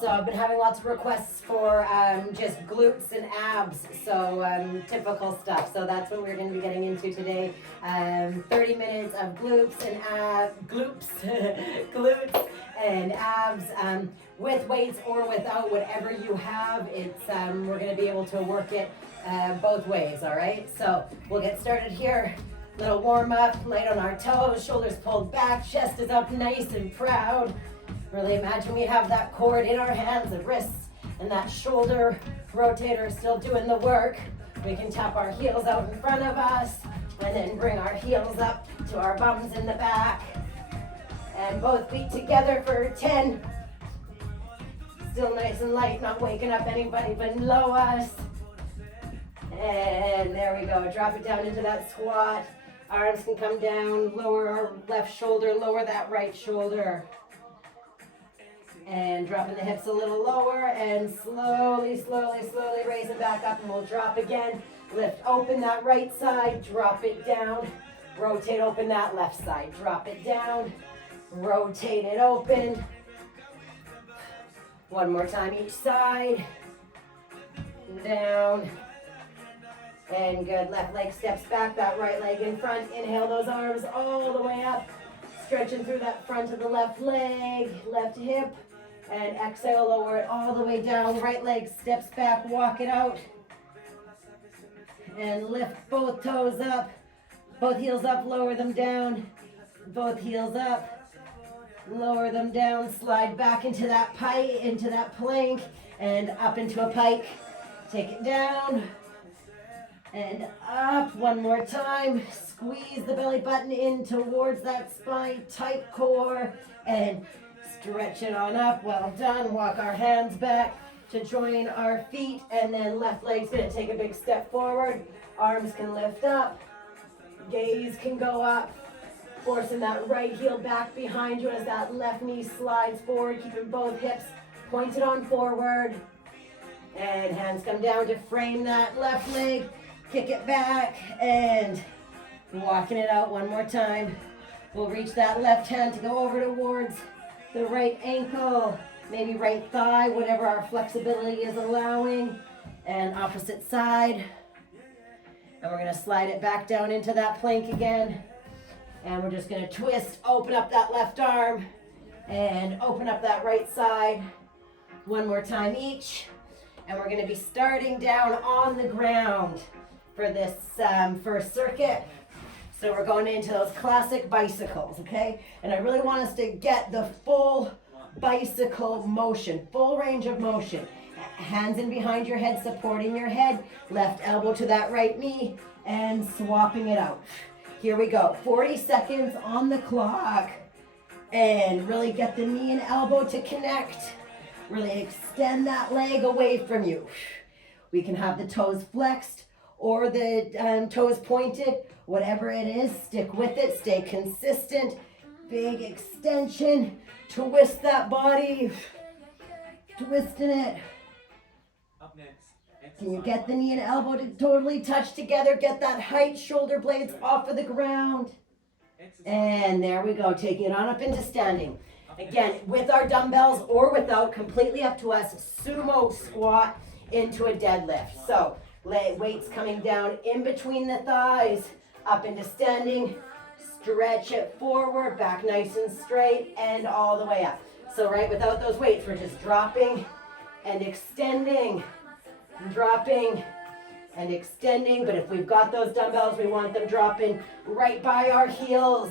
So I've been having lots of requests for just glutes and abs, so typical stuff. So that's what we're going to be getting into today. 30 minutes of glutes and glutes and abs with weights or without, whatever you have. It's we're going to be able to work it both ways. All right. So we'll get started here. Little warm up, light on our toes, shoulders pulled back, chest is up nice and proud. Really imagine we have that cord in our hands and wrists, and that shoulder rotator still doing the work. We can tap our heels out in front of us, and then bring our heels up to our bums in the back. And both feet together for 10. Still nice and light, not waking up anybody below us. And there we go, drop it down into that squat. Arms can come down, lower our left shoulder, lower that right shoulder. And dropping the hips a little lower, and slowly raise it back up, and we'll drop again. Lift open that right side, drop it down. Rotate open that left side, drop it down. Rotate it open. One more time each side. Down. And good, left leg steps back, that right leg in front. Inhale those arms all the way up. Stretching through that front of the left leg, left hip. And exhale, lower it all the way down. Right leg steps back, walk it out. And lift both toes up. Both heels up, lower them down. Both heels up. Lower them down. Slide back into that pike, into that plank. And up into a pike. Take it down. And up. One more time. Squeeze the belly button in towards that spine. Tight core. And stretch it on up. Well done. Walk our hands back to join our feet, and then left leg's going to take a big step forward. Arms can lift up. Gaze can go up. Forcing that right heel back behind you as that left knee slides forward, keeping both hips pointed on forward. And hands come down to frame that left leg. Kick it back and walking it out one more time. We'll reach that left hand to go over towards the right ankle, maybe right thigh, whatever our flexibility is allowing, and opposite side. And we're going to slide it back down into that plank again. And we're just going to twist, open up that left arm, and open up that right side. One more time each. And we're going to be starting down on the ground for this first circuit. So we're going into those classic bicycles, okay? And I really want us to get the full bicycle motion, full range of motion. Hands in behind your head, supporting your head. Left elbow to that right knee and swapping it out. Here we go. 40 seconds on the clock. And really get the knee and elbow to connect. Really extend that leg away from you. We can have the toes flexed or the toes pointed. Whatever it is, stick with it, stay consistent. Big extension, twist that body, twisting it. Can you get the knee and elbow to totally touch together? Get that height, shoulder blades off of the ground. And there we go, taking it on up into standing. Again, with our dumbbells or without, completely up to us, sumo squat into a deadlift. So, weights coming down in between the thighs, up into standing, stretch it forward, back nice and straight, and all the way up. So right, without those weights, we're just dropping and extending, dropping and extending. But if we've got those dumbbells, we want them dropping right by our heels.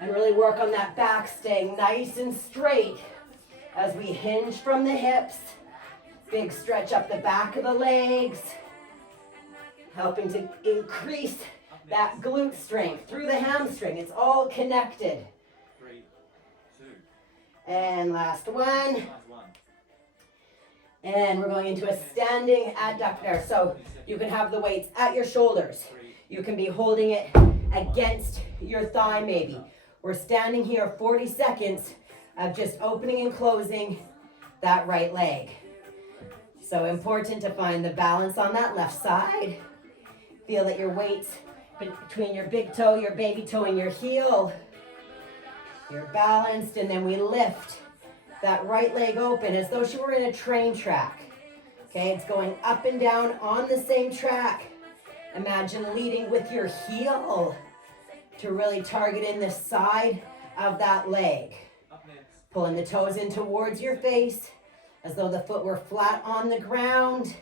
And really work on that back, staying nice and straight as we hinge from the hips. Big stretch up the back of the legs, helping to increase that glute strength through the hamstring. It's all connected. 3, 2. And last one. And we're going into a standing adductor. So you can have the weights at your shoulders. You can be holding it against your thigh maybe. We're standing here 40 seconds of just opening and closing that right leg. So important to find the balance on that left side. Feel that your weight's between your big toe, your baby toe, and your heel. You're balanced, and then we lift that right leg open as though she were in a train track. Okay, it's going up and down on the same track. Imagine leading with your heel to really target in the side of that leg. Up next. Pulling the toes in towards your face as though the foot were flat on the ground.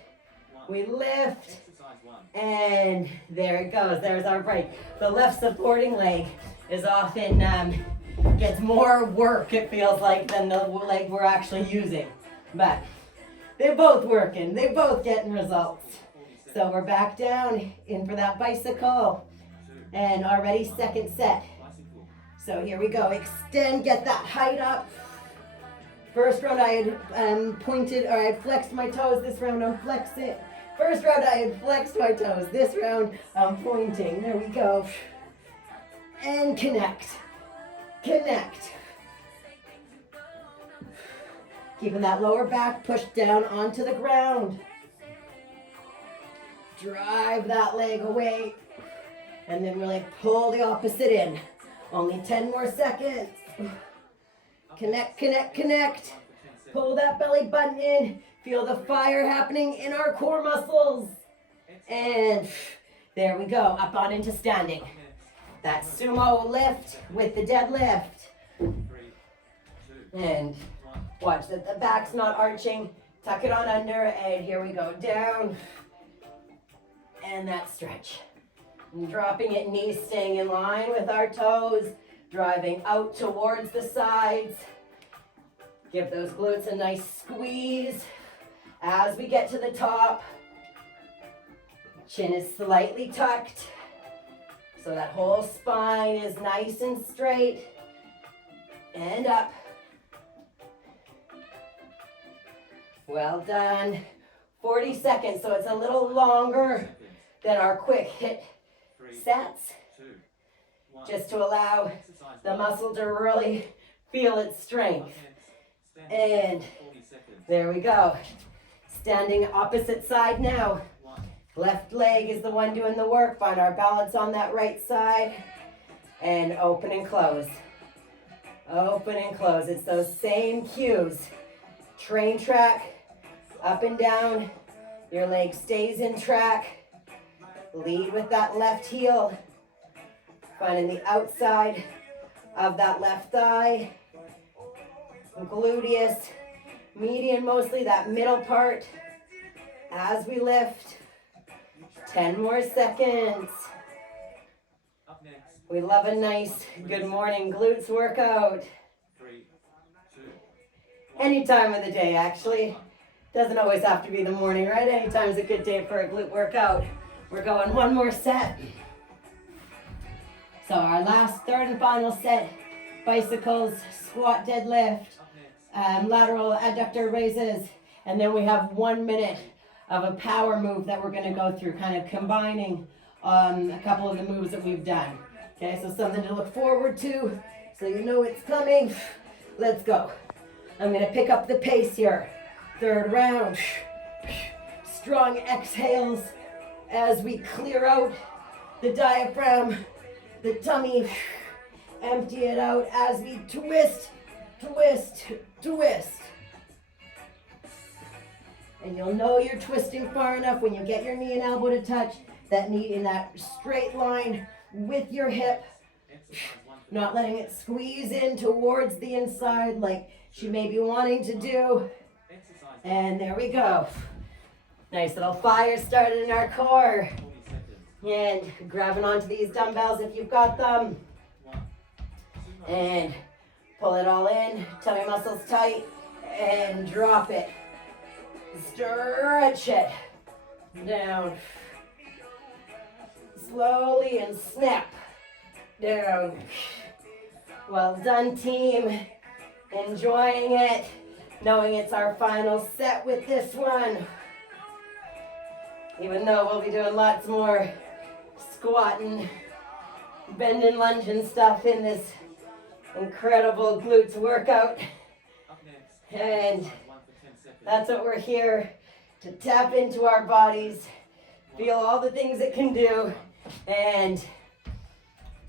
We lift. Exercise 1. And there it goes. There's our break. The left supporting leg is often gets more work, it feels like, than the leg we're actually using. But they're both working. They're both getting results. So we're back down in for that bicycle. And already second set. So here we go. Extend, get that height up. First round I had pointed, or I had flexed my toes. This round I'm flexing. First round I had flexed my toes. This round I'm pointing. There we go. And connect. Connect. Keeping that lower back pushed down onto the ground. Drive that leg away. And then really pull the opposite in. Only 10 more seconds. Connect, connect, connect. Pull that belly button in. Feel the fire happening in our core muscles. And there we go, up on into standing. That sumo lift with the deadlift. 3, 2, And watch that the back's not arching. Tuck it on under, and here we go, down. And that stretch. And dropping it, knees staying in line with our toes. Driving out towards the sides. Give those glutes a nice squeeze. As we get to the top, chin is slightly tucked. So that whole spine is nice and straight. And up. Well done. 40 seconds, so it's a little longer than our quick hit 3, sets. 2, 1. Just to allow the muscle to really feel its strength. And there we go. Standing opposite side now. Left leg is the one doing the work. Find our balance on that right side. And open and close. Open and close. It's those same cues. Train track, up and down. Your leg stays in track. Lead with that left heel. Finding the outside of that left thigh. Gluteus, median mostly, that middle part. As we lift. 10 more seconds. Up next. We love a nice good morning glutes workout. 3, 2, 1. Any time of the day, actually. Doesn't always have to be the morning, right? Any time's a good day for a glute workout. We're going one more set. So our last, third and final set, bicycles, squat, deadlift, lateral adductor raises, and then we have 1 minute of a power move that we're gonna go through, kind of combining a couple of the moves that we've done. Okay, so something to look forward to, so you know it's coming. Let's go. I'm gonna pick up the pace here. Third round. Strong exhales as we clear out the diaphragm, the tummy. Empty it out as we twist, twist, twist. And you'll know you're twisting far enough when you get your knee and elbow to touch that knee in that straight line with your hip. Not letting it squeeze in towards the inside like she may be wanting to do. And there we go. Nice little fire started in our core. And grabbing onto these dumbbells if you've got them. And pull it all in, tummy muscles tight, and drop it. Stretch it down. Slowly and snap down. Well done, team. Enjoying it, knowing it's our final set with this one. Even though we'll be doing lots more squatting, bending, lunging stuff in this incredible glutes workout. And that's what we're here to tap into our bodies, feel all the things it can do. And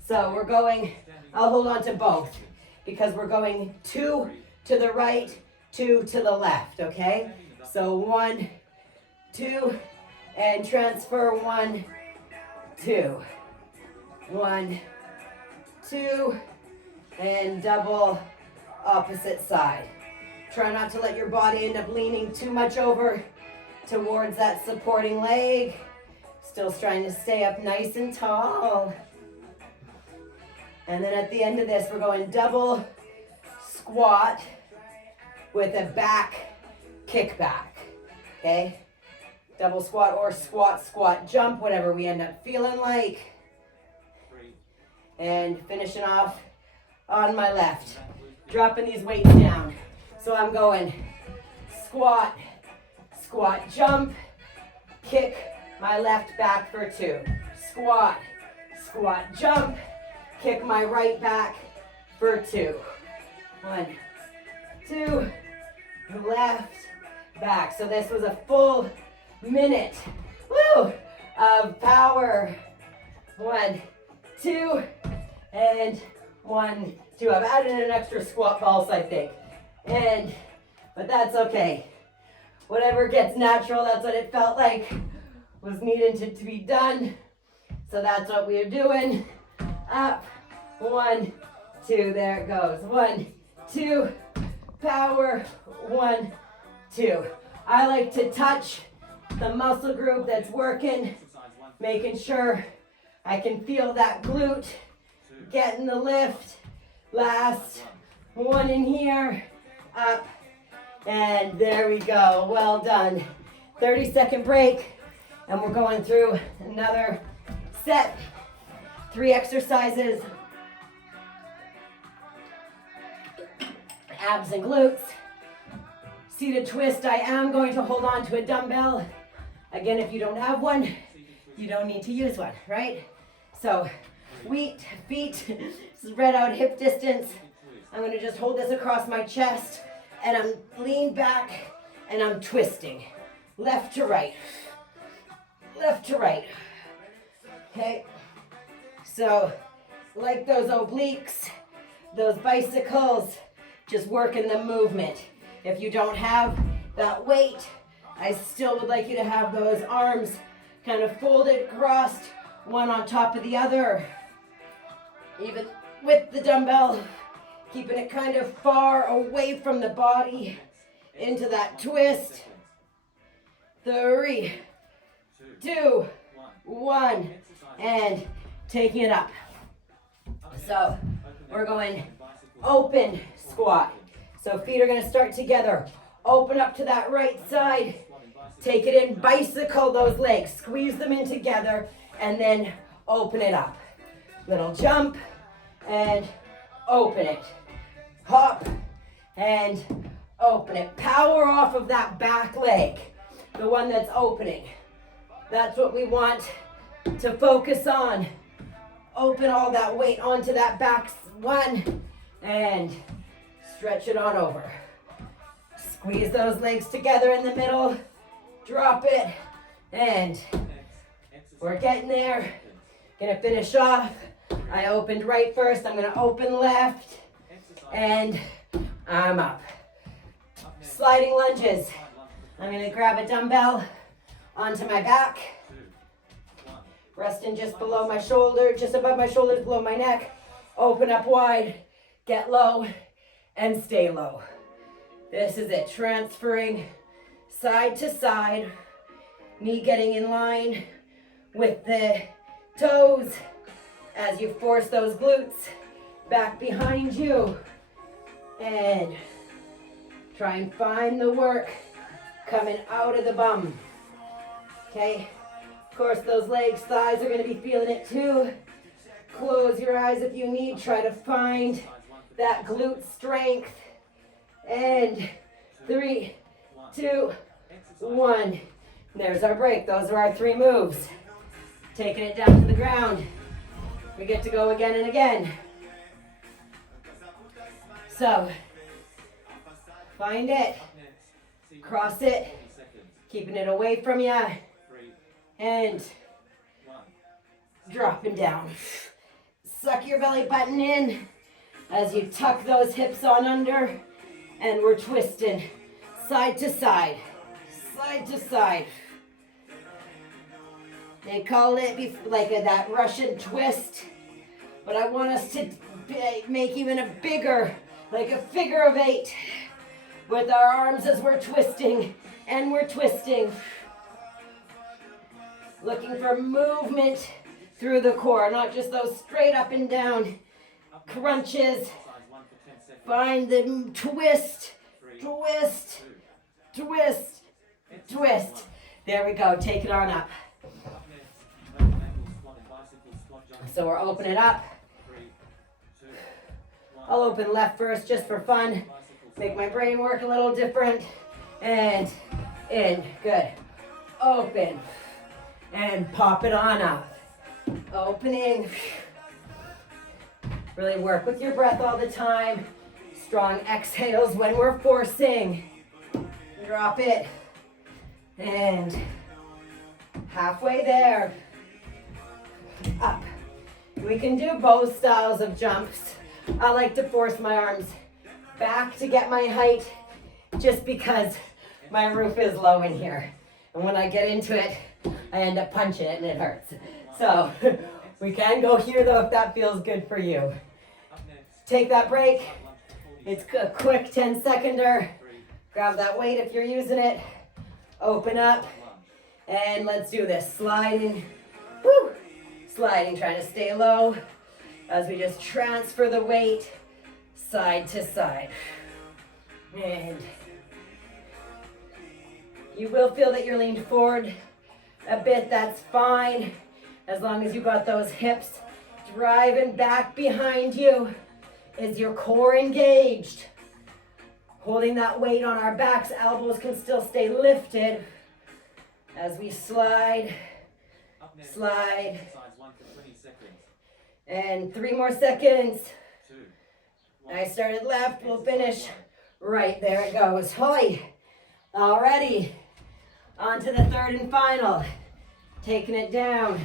so we're going, I'll hold on to both because we're going 2 to the right, 2 to the left, okay? So 1, 2, and transfer 1, 2. 1, 2, and double opposite side. Try not to let your body end up leaning too much over towards that supporting leg. Still trying to stay up nice and tall. And then at the end of this, we're going double squat with a back kick back, okay? Double squat or squat, squat, jump, whatever we end up feeling like. And finishing off on my left. Dropping these weights down. So I'm going squat, squat, jump, kick my left back for 2. Squat, squat, jump, kick my right back for 2. 1, 2, left, back. So this was a full minute, woo, of power. 1, 2, and 1, 2. I've added an extra squat pulse, I think. But that's okay. Whatever gets natural, that's what it felt like was needed to be done. So that's what we're doing. Up, 1, 2, there it goes. 1, 2, power, 1, 2. I like to touch the muscle group that's working, making sure I can feel that glute, getting the lift. Last one in here, up, and there we go. Well done. 30-second break, and we're going through another set. 3 exercises. Abs and glutes. Seated twist, I am going to hold on to a dumbbell. Again, if you don't have one, you don't need to use one, right? So, feet, spread out hip distance. I'm gonna just hold this across my chest, and I'm lean back, and I'm twisting. Left to right. Left to right. Okay? So, like those obliques, those bicycles, just working the movement. If you don't have that weight, I still would like you to have those arms kind of folded, crossed, one on top of the other. Even with the dumbbell, keeping it kind of far away from the body into that twist. 3, 2, 1, and taking it up. So we're going open squat. So feet are going to start together. Open up to that right side. Take it in, bicycle those legs. Squeeze them in together and then open it up. Little jump and open it. Hop and open it. Power off of that back leg, the one that's opening. That's what we want to focus on. Open all that weight onto that back one and stretch it on over. Squeeze those legs together in the middle. Drop it and we're getting there. Gonna finish off. I opened right first. I'm gonna open left and I'm up. Sliding lunges. I'm gonna grab a dumbbell onto my back. Resting just below my shoulder, just above my shoulders, below my neck. Open up wide, get low, and stay low. This is it, transferring side to side. Knee getting in line with the toes as you force those glutes back behind you. And try and find the work coming out of the bum. Okay? Of course, those legs, thighs are going to be feeling it too. Close your eyes if you need. Try to find that glute strength. And 3, 2, 1. There's our break. Those are our 3 moves. Taking it down to the ground. We get to go again and again. So, find it. Cross it. Keeping it away from you. And dropping down. Suck your belly button in as you tuck those hips on under And we're twisting side to side, side to side. They call it that Russian twist, but I want us to make even a bigger, like a figure of 8 with our arms as we're twisting, and we're twisting. Looking for movement through the core, not just those straight up and down crunches. Find the twist, twist, twist, twist. There we go, take it on up. So we're opening up. I'll open left first just for fun. Make my brain work a little different. And in, good. Open. And pop it on up. Opening. Really work with your breath all the time. Strong exhales when we're forcing. Drop it. And halfway there. Up. We can do both styles of jumps. I like to force my arms back to get my height just because my roof is low in here. And when I get into it, I end up punching it and it hurts. So we can go here though if that feels good for you. Take that break. It's a quick 10-seconder. Grab that weight if you're using it. Open up. And let's do this. Sliding. Woo! Sliding, trying to stay low as we just transfer the weight side to side. And you will feel that you're leaned forward a bit, that's fine. As long as you got those hips driving back behind you. Is your core engaged? Holding that weight on our backs, elbows can still stay lifted as we slide, slide. And 3 more seconds. I started left, we'll finish right. There it goes. Hoi. Alrighty. On to the third and final. Taking it down.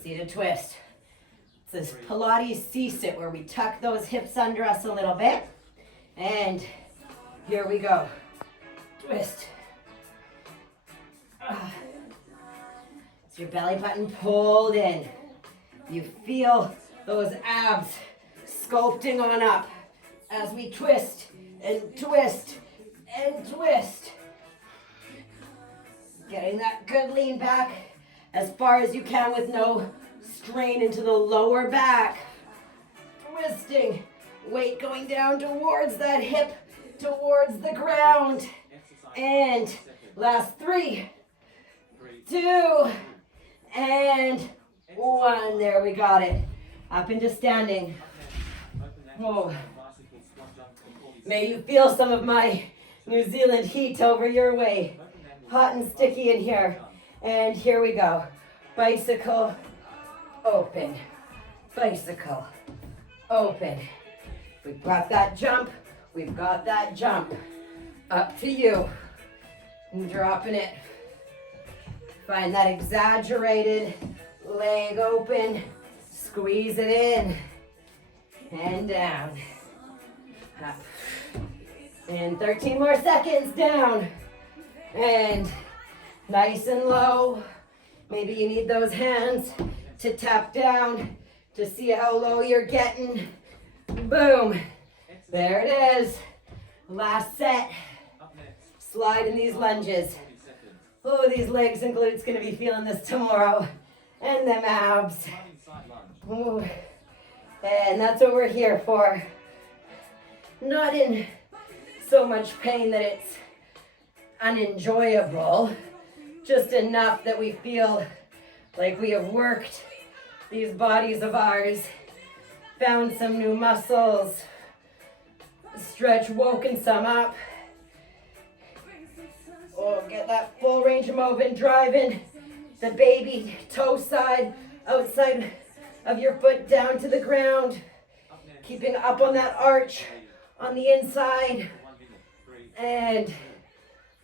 Seated twist. It's this Pilates C-sit where we tuck those hips under us a little bit. And here we go. Twist. So your belly button pulled in. You feel those abs sculpting on up as we twist and twist and twist. Getting that good lean back as far as you can with no strain into the lower back. Twisting, weight going down towards that hip, towards the ground. And last 3, 2, and 1. There, we got it. Up into standing. Whoa. May you feel some of my New Zealand heat over your way. Hot and sticky in here. And here we go. Bicycle, open. Bicycle, open. We've got that jump. We've got that jump. Up to you. And dropping it. Find that exaggerated leg open. Squeeze it in. And down. Up. And 13 more seconds. Down. And nice and low. Maybe you need those hands to tap down to see how low you're getting. Boom. There it is. Last set. Slide in these lunges. Oh, these legs and glutes gonna be feeling this tomorrow. And them abs. Ooh. And that's what we're here for. Not in so much pain that it's unenjoyable. Just enough that we feel like we have worked these bodies of ours. Found some new muscles. Stretch, woken some up. Oh, get that full range of movement, driving the baby toe side, outside of your foot down to the ground. Keeping up on that arch on the inside. And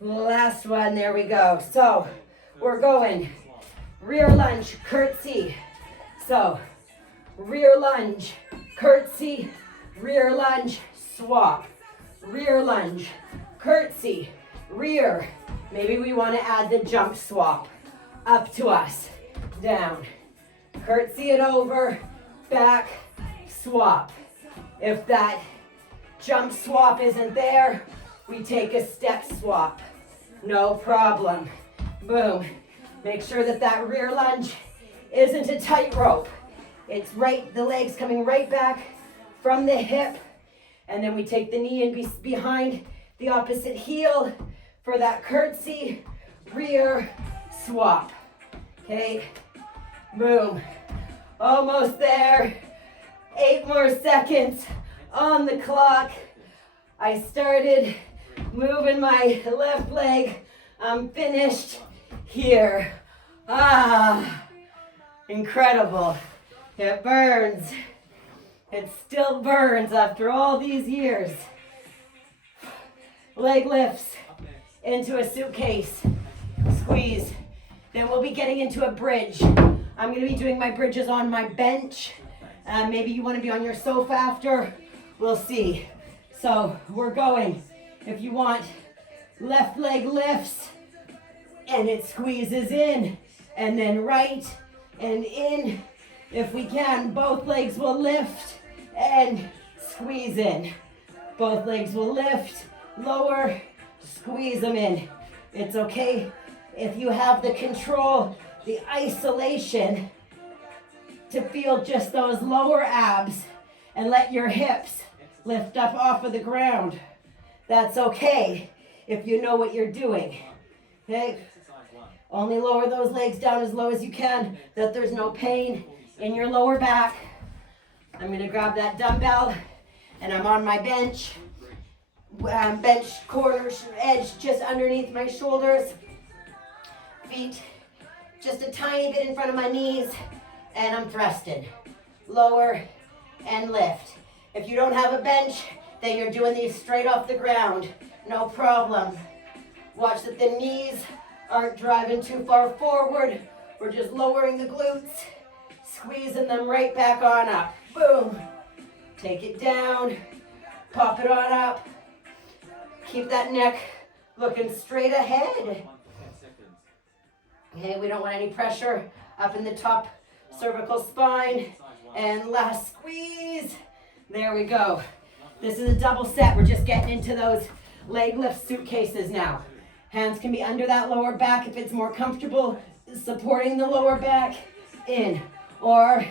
last one, there we go. So we're going rear lunge, curtsy. So rear lunge, curtsy, rear lunge, swap, rear lunge, curtsy, rear. Maybe we want to add the jump swap. Up to us, down, curtsy it over, back, swap. If that jump swap isn't there, we take a step swap. No problem. Boom. Make sure that that rear lunge isn't a tightrope. It's right, the legs coming right back from the hip. And then we take the knee and behind the opposite heel for that curtsy, rear, swap. Okay, boom. Almost there. 8 more seconds on the clock. I started moving my left leg. I'm finished here. Incredible. It burns. It still burns after all these years. Leg lifts into a suitcase. Squeeze. Then we'll be getting into a bridge. I'm going to be doing my bridges on my bench. Maybe you want to be on your sofa after. We'll see. So we're going. If you want, left leg lifts and it squeezes in, and then right and in. If we can, both legs will lift and squeeze in. Both legs will lift, lower, squeeze them in. It's okay if you have the control, the isolation to feel just those lower abs and let your hips lift up off of the ground. That's okay if you know what you're doing. Okay? Only lower those legs down as low as you can, that there's no pain in your lower back. I'm gonna grab that dumbbell and I'm on my bench. Bench corner edge just underneath my shoulders. Feet just a tiny bit in front of my knees, and I'm thrusting. Lower and lift. If you don't have a bench, then you're doing these straight off the ground. No problem. Watch that the knees aren't driving too far forward. We're just lowering the glutes, squeezing them right back on up. Boom. Take it down, pop it on up. Keep that neck looking straight ahead. Okay, we don't want any pressure up in the top cervical spine. And last squeeze. There we go. This is a double set. We're just getting into those leg lift suitcases now. Hands can be under that lower back if it's more comfortable, supporting the lower back in. Or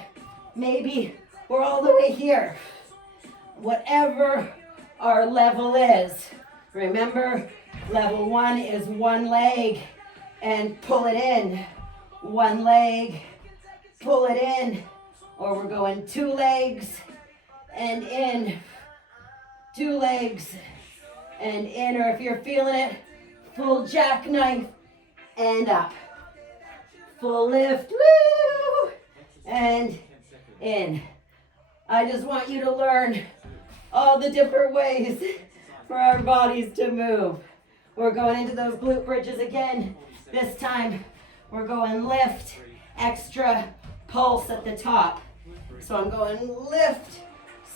maybe we're all the way here. Whatever our level is. Remember, level 1 is one leg and pull it in. One leg, pull it in. Or we're going 2 legs and in. 2 legs and in. Or if you're feeling it, full jackknife and up. Full lift, woo! And in. I just want you to learn all the different ways for our bodies to move. We're going into those glute bridges again. This time, we're going lift, extra pulse at the top. So I'm going lift,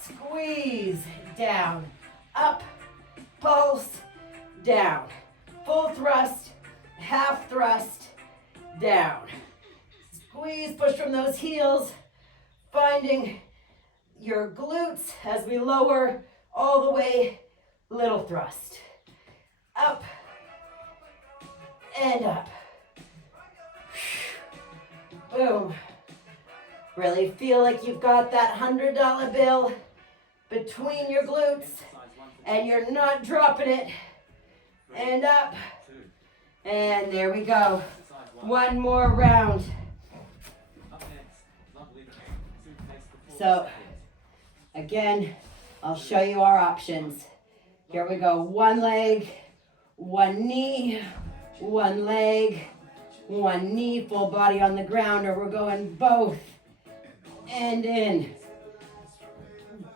squeeze, down, up, pulse, down. Full thrust, half thrust, down. Squeeze, push from those heels, finding your glutes as we lower all the way, little thrust. Up and up. Boom. Really feel like you've got that $100 bill between your glutes and you're not dropping it. And up. And there we go. One more round. So, again, I'll show you our options. Here we go. One leg, one knee, one leg, one knee, full body on the ground, or we're going both and in.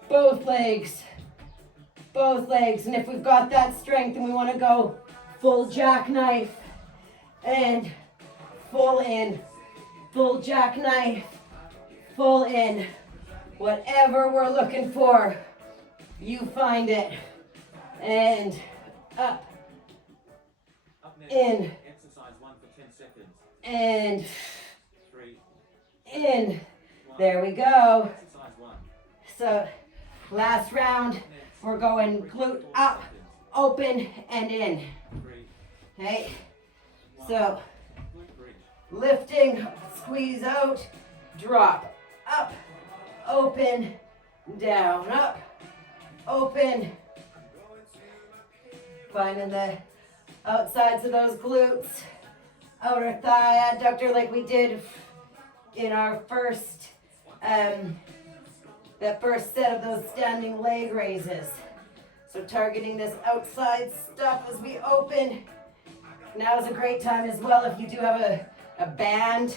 Both legs. Both legs. And if we've got that strength and we want to go full jackknife and full in, full jackknife, full in, Whatever we're looking for, you find it. And up, Up next. in, Exercise 1 for 10 seconds. and 3, in. 1. There we go. Exercise 1. So last round, Next. we're going 3 to glute 4 up, seconds. open, and in. 3, Okay, 1. so Glute bridge. lifting, squeeze out, drop, up, open, down, up, open. Finding the outsides of those glutes, outer thigh adductor like we did in our first, that first set of those standing leg raises. So targeting this outside stuff as we open. Now is a great time as well if you do have a band.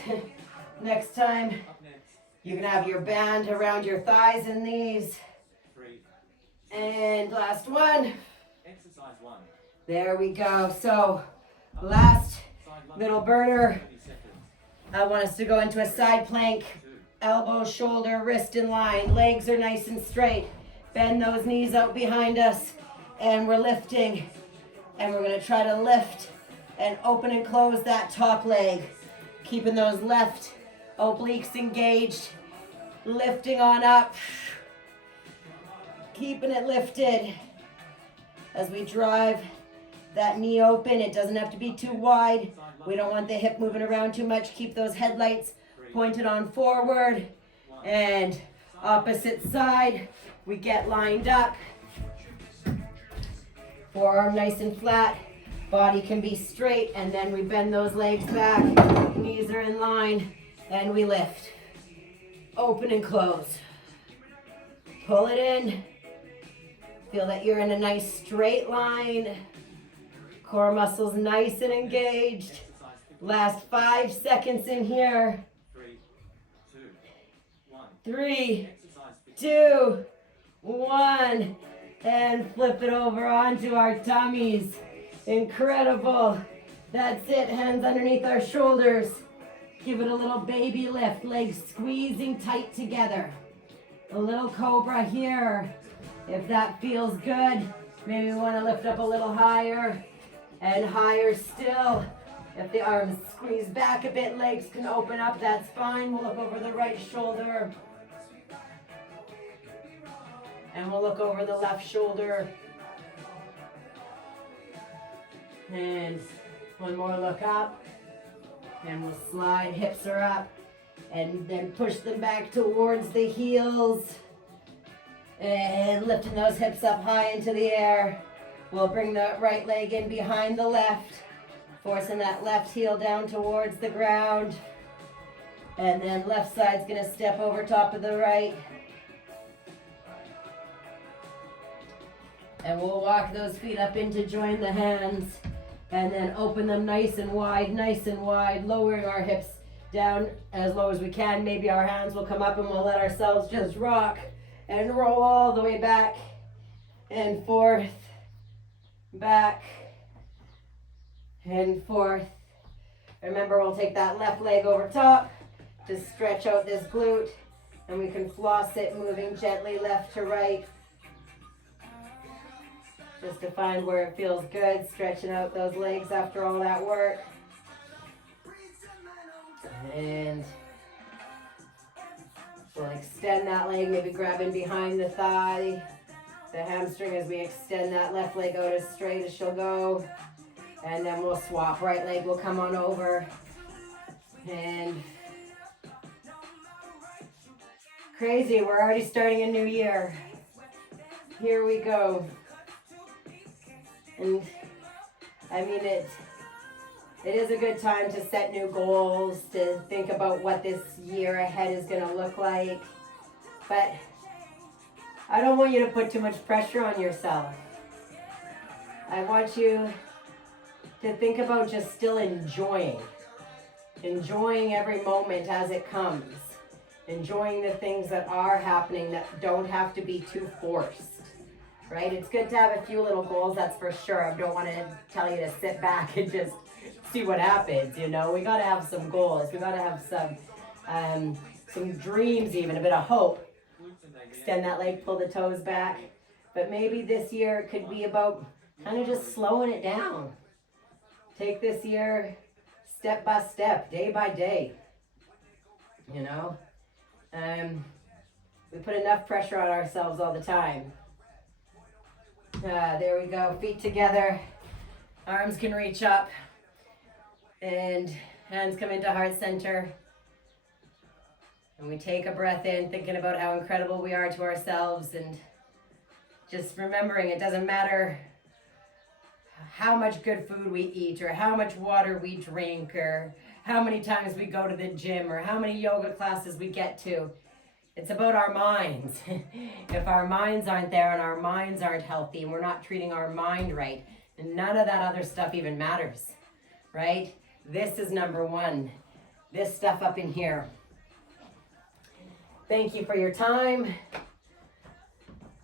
Next time, Up next. you can have your band around your thighs and knees. 3. And last one. Exercise 1. There we go. So last Side lunge. little burner. 30 seconds. I want us to go into a side plank. 2. Elbow, shoulder, wrist in line. Legs are nice and straight. Bend those knees out behind us. And we're lifting. And we're going to try to lift and open and close that top leg. Keeping those left obliques engaged. Lifting on up. Keeping it lifted. As we drive that knee open, it doesn't have to be too wide. We don't want the hip moving around too much. Keep those headlights pointed on forward. And opposite side, we get lined up. Forearm nice and flat. Body can be straight, and then we bend those legs back. Knees are in line, and we lift. Open and close. Pull it in. Feel that you're in a nice straight line. Core muscles nice and engaged. Exercise 15. Last 5 seconds in here. 3, 2, 1. 3, Exercise 15. 2, 1. And flip it over onto our tummies. Incredible. That's it. Hands underneath our shoulders. Give it a little baby lift. Legs squeezing tight together. A little cobra here. If that feels good, maybe we want to lift up a little higher and higher still. If the arms squeeze back a bit, legs can open up, that's fine. We'll look over the right shoulder. And we'll look over the left shoulder. And one more look up. And we'll slide, hips are up. And then push them back towards the heels. And lifting those hips up high into the air. We'll bring the right leg in behind the left. Forcing that left heel down towards the ground. And then left side's gonna step over top of the right. And we'll walk those feet up in to join the hands. And then open them nice and wide, lowering our hips down as low as we can. Maybe our hands will come up and we'll let ourselves just rock and roll all the way back and forth, back and forth. Remember, we'll take that left leg over top to stretch out this glute, and we can floss it, moving gently left to right. Just to find where it feels good, stretching out those legs after all that work. And we'll extend that leg, maybe grabbing behind the thigh, the hamstring as we extend that left leg out as straight as she'll go. And then we'll swap, right leg will come on over. And crazy, we're already starting a new year. Here we go. And I mean, it is a good time to set new goals, to think about what this year ahead is going to look like. But I don't want you to put too much pressure on yourself. I want you to think about just still enjoying every moment as it comes, enjoying the things that are happening that don't have to be too forced. Right? It's good to have a few little goals, that's for sure. I don't want to tell you to sit back and just see what happens, you know. We got to have some goals. We got to have some dreams, even a bit of hope. Extend that leg, pull the toes back. But maybe this year it could be about kind of just slowing it down. Take this year step by step, day by day. You know? We put enough pressure on ourselves all the time. There we go. Feet together. Arms can reach up. And hands come into heart center. And we take a breath in, thinking about how incredible we are to ourselves, and just remembering it doesn't matter how much good food we eat, or how much water we drink, or how many times we go to the gym, or how many yoga classes we get to. It's about our minds. If our minds aren't there and our minds aren't healthy and we're not treating our mind right, none of that other stuff even matters, right? This is number one. This stuff up in here. Thank you for your time.